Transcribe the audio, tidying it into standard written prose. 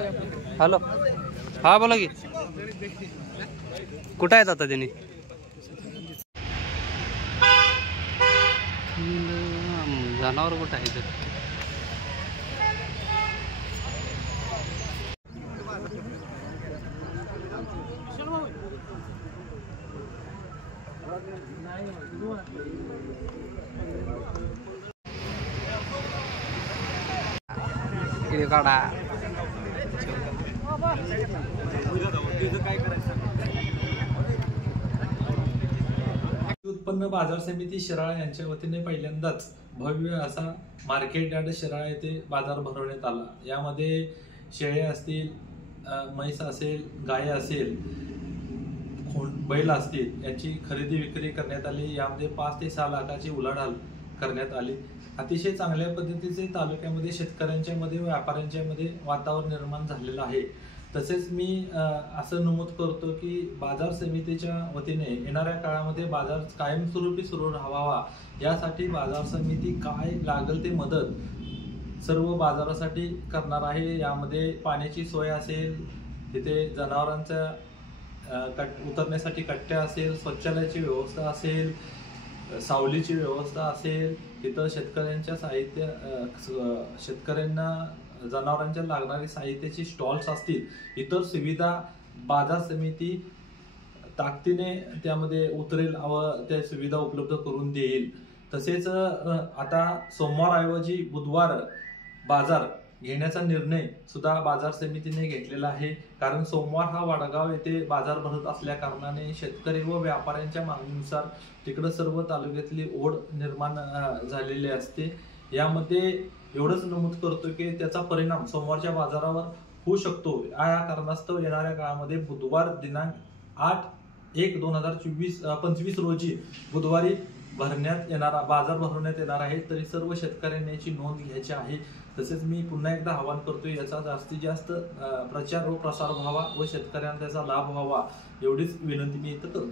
Hello, हा बोला की. कुठं आहेत आता त्यांनी? जनावर कुठं आहे ते? काढा उत्पन्न बाजार समिती शिराळा यांच्या वतीने पहिल्यांदाच भव्य असा मार्केट यार्ड शिराळा येथे बाजार भरवण्यात आला. यामध्ये शेळे असतील, म्हैस असेल, गाय असेल, बैल असतील यांची खरेदी विक्री करण्यात आली. यामध्ये 5 ते 6 लाखाची उलाढाल करण्यात आली. अतिशय चांगल्या पद्धतीचे तालुक्यामध्ये शेतकऱ्यांच्या मध्ये, व्यापाऱ्यांच्या मध्ये वातावरण निर्माण झालेलं आहे. तसेच मी असं नमूद करतो की बाजार समितीच्या वतीने येणाऱ्या काळामध्ये बाजार कायमस्वरूपी सुरू राहावा यासाठी बाजार समिती काय लागेल ते मदत सर्व बाजारासाठी करणार आहे. यामध्ये पाण्याची सोय असेल, तिथे जनावरांच्या उतरण्यासाठी कट्ट्या असेल, शौचालयाची व्यवस्था असेल, सावलीची व्यवस्था असेल, तिथं शेतकऱ्यांच्या साहित्य शेतकऱ्यांना जनावरांच्या लागणारी साहित्याची स्टॉल्स असतील, इतर सुविधा बाजार समिती ताकदीने त्यामध्ये उतरेल व त्या सुविधा उपलब्ध करून देईल. तसेच आता सोमवारऐवजी बुधवार बाजार घेण्याचा निर्णय सुद्धा बाजार समितीने घेतलेला आहे. कारण सोमवार हा वडगाव येथे बाजार भरत असल्या कारणाने शेतकरी व व्यापाऱ्यांच्या मागणीनुसार तिकडं सर्व तालुक्यातली ओढ निर्माण झालेली असते. यामध्ये एवढंच नमूद करतो की त्याचा परिणाम सोमवारच्या बाजारावर होऊ शकतो. या कारणास्तव येणाऱ्या काळामध्ये बुधवार दिनांक 8/1/2025 रोजी बुधवारी बाजार भरवण्यात येणार आहे. तरी सर्व शेतकऱ्यांनी याची नोंद घ्यायची आहे. तसेच मी पुन्हा एकदा आवाहन करतोय, याचा जास्तीत जास्त प्रचार व प्रसार व्हावा व शेतकऱ्यांना त्याचा लाभ व्हावा एवढीच विनंती मी इथं करतो.